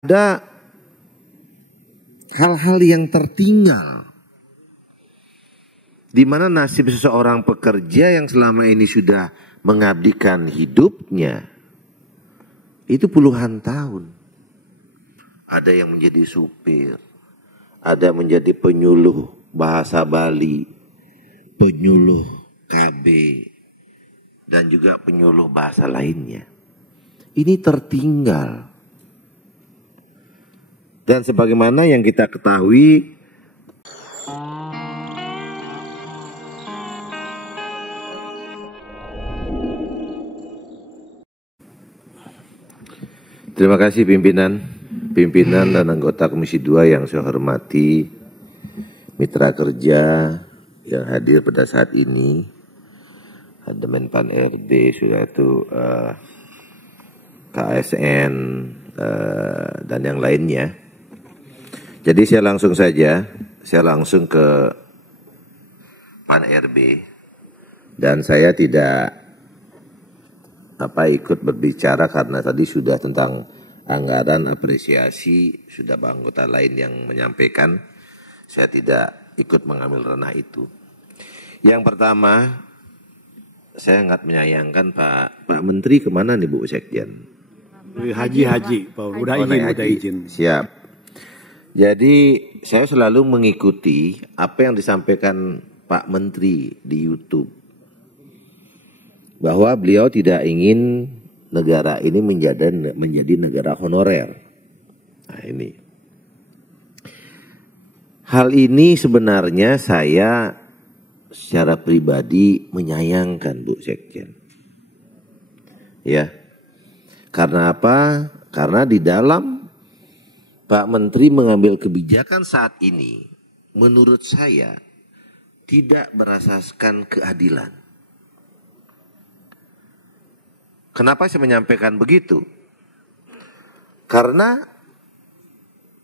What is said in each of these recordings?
Ada hal-hal yang tertinggal di mana nasib seseorang pekerja yang selama ini sudah mengabdikan hidupnya itu puluhan tahun. Ada yang menjadi supir, ada menjadi penyuluh bahasa Bali, penyuluh KB, dan juga penyuluh bahasa lainnya. Ini tertinggal. Dan sebagaimana yang kita ketahui, terima kasih pimpinan dan anggota Komisi 2 yang saya hormati, mitra kerja yang hadir pada saat ini, ada Menpan RB, sudah itu KSN dan yang lainnya. Jadi saya langsung ke Pan RB dan saya tidak ikut berbicara karena tadi sudah tentang anggaran apresiasi, sudah anggota lain yang menyampaikan. Saya tidak ikut mengambil ranah itu. Yang pertama, saya sangat menyayangkan Pak Menteri kemana nih Bu Sekjen? Haji, Pak. Udah izin. Siap. Jadi saya selalu mengikuti apa yang disampaikan Pak Menteri di YouTube. Bahwa beliau tidak ingin negara ini menjadi negara honorer. Nah ini. Hal ini sebenarnya saya secara pribadi menyayangkan Bu Sekjen. Ya. Karena apa? Karena di dalam Pak Menteri mengambil kebijakan saat ini, menurut saya tidak berasaskan keadilan. Kenapa saya menyampaikan begitu? Karena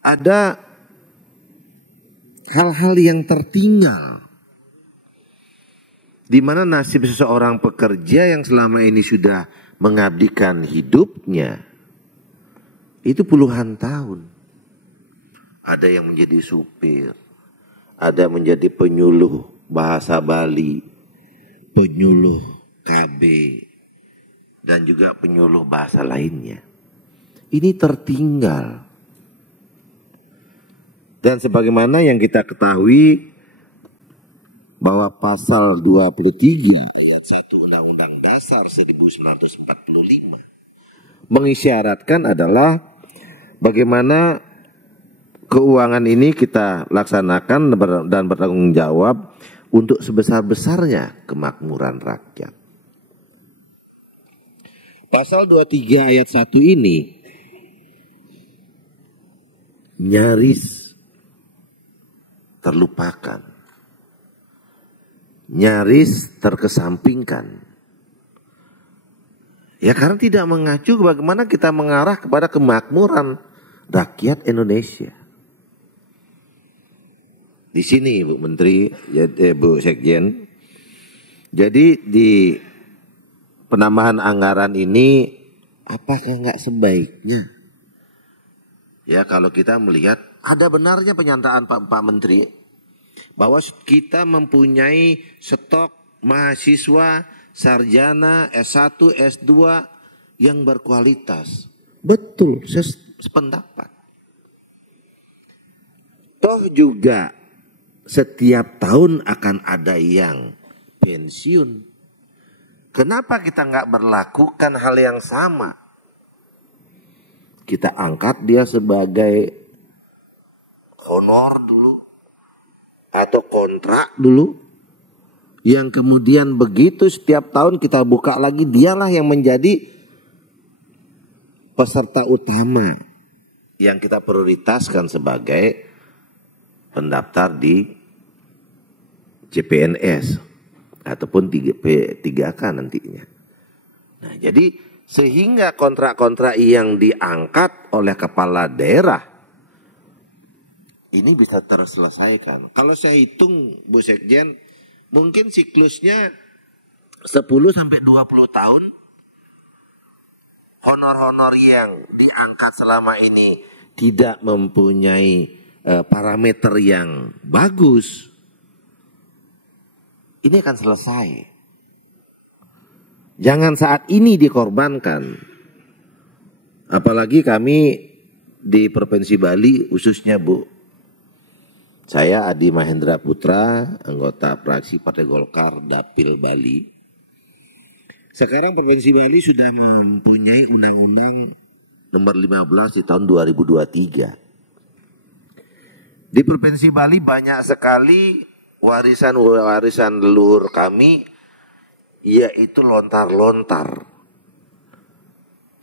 ada hal-hal yang tertinggal di mana nasib seseorang pekerja yang selama ini sudah mengabdikan hidupnya itu puluhan tahun. Ada yang menjadi supir, ada menjadi penyuluh bahasa Bali, penyuluh KB, dan juga penyuluh bahasa lainnya. Ini tertinggal. Dan sebagaimana yang kita ketahui bahwa pasal 23 ayat 1 Undang-Undang Dasar 1945 mengisyaratkan adalah bagaimana keuangan ini kita laksanakan dan bertanggung jawab untuk sebesar-besarnya kemakmuran rakyat. Pasal 23 ayat 1 ini nyaris terlupakan, nyaris terkesampingkan. Ya karena tidak mengacu bagaimana kita mengarah kepada kemakmuran rakyat Indonesia. Di sini Bu Menteri, Bu Sekjen. Jadi di penambahan anggaran ini apakah nggak sebaiknya? Ya kalau kita melihat ada benarnya pernyataan Pak Menteri bahwa kita mempunyai stok mahasiswa sarjana S1, S2 yang berkualitas. Betul, saya sependapat. Toh juga setiap tahun akan ada yang pensiun. Kenapa kita nggak berlakukan hal yang sama? Kita angkat dia sebagai honor dulu atau kontrak dulu, yang kemudian begitu setiap tahun kita buka lagi, dialah yang menjadi peserta utama yang kita prioritaskan sebagai pendaftar di CPNS ataupun 3K nantinya. Nah, jadi sehingga kontrak-kontrak yang diangkat oleh kepala daerah ini bisa terselesaikan. Kalau saya hitung Bu Sekjen, mungkin siklusnya 10 sampai 20 tahun honor-honor yang diangkat selama ini tidak mempunyai parameter yang bagus, ini akan selesai. Jangan saat ini dikorbankan. Apalagi kami di Provinsi Bali khususnya, Bu. Saya Adi Mahendra Putra, anggota fraksi Partai Golkar Dapil Bali. Sekarang Provinsi Bali sudah mempunyai Undang-Undang nomor 15 di tahun 2023. Di Provinsi Bali banyak sekali warisan-warisan leluhur kami, yaitu lontar-lontar.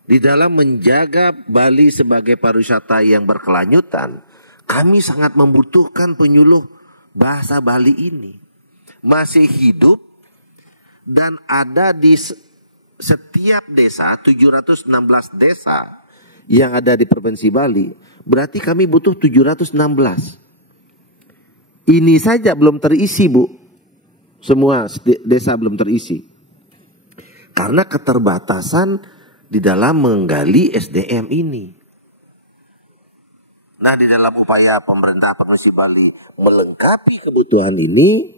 Di dalam menjaga Bali sebagai pariwisata yang berkelanjutan, kami sangat membutuhkan penyuluh bahasa Bali ini. Masih hidup dan ada di setiap desa, 716 desa yang ada di Provinsi Bali. Berarti kami butuh 716. Ini saja belum terisi, Bu. Semua desa belum terisi. Karena keterbatasan di dalam menggali SDM ini. Nah, di dalam upaya pemerintah Provinsi Bali melengkapi kebutuhan ini,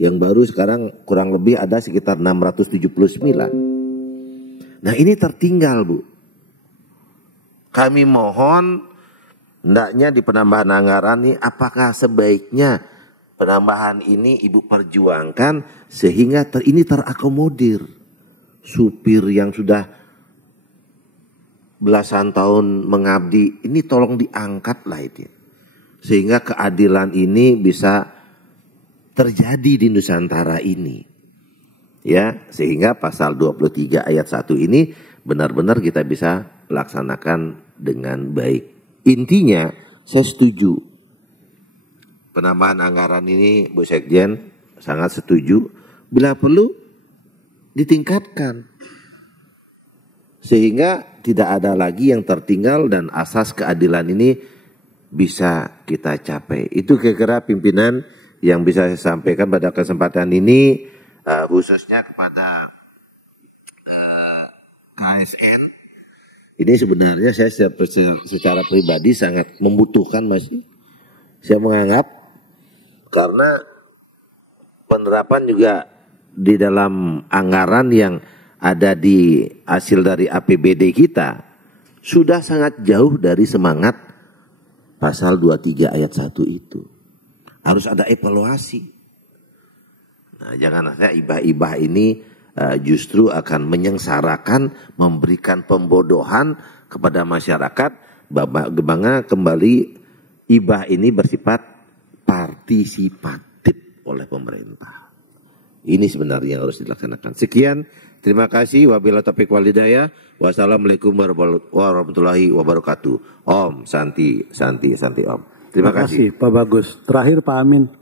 yang baru sekarang kurang lebih ada sekitar 679. Nah, ini tertinggal, Bu. Kami mohon, hendaknya di penambahan anggaran ini, apakah sebaiknya penambahan ini Ibu perjuangkan sehingga ini terakomodir. Supir yang sudah belasan tahun mengabdi, ini tolong diangkat lah itu. Sehingga keadilan ini bisa terjadi di Nusantara ini. Ya, sehingga pasal 23 ayat 1 ini benar-benar kita bisa laksanakan dengan baik. Intinya saya setuju. Penambahan anggaran ini Bu Sekjen sangat setuju. Bila perlu ditingkatkan. Sehingga tidak ada lagi yang tertinggal dan asas keadilan ini bisa kita capai. Itu kira-kira pimpinan yang bisa saya sampaikan pada kesempatan ini, khususnya kepada KSN. Ini sebenarnya saya secara pribadi sangat membutuhkan, Mas. Saya menganggap karena penerapan juga di dalam anggaran yang ada di hasil dari APBD kita sudah sangat jauh dari semangat pasal 23 ayat 1 itu. Harus ada evaluasi. Nah, jangan sampai ibah-ibah ini justru akan menyengsarakan, memberikan pembodohan kepada masyarakat. Bagaimana kembali ibah ini bersifat partisipatif oleh pemerintah. Ini sebenarnya yang harus dilaksanakan. Sekian, terima kasih. Wabillahi taufiq wal hidayah. Wassalamualaikum warahmatullahi wabarakatuh. Om, Santi, Om. Terima kasih Pak Bagus. Terakhir Pak Amin.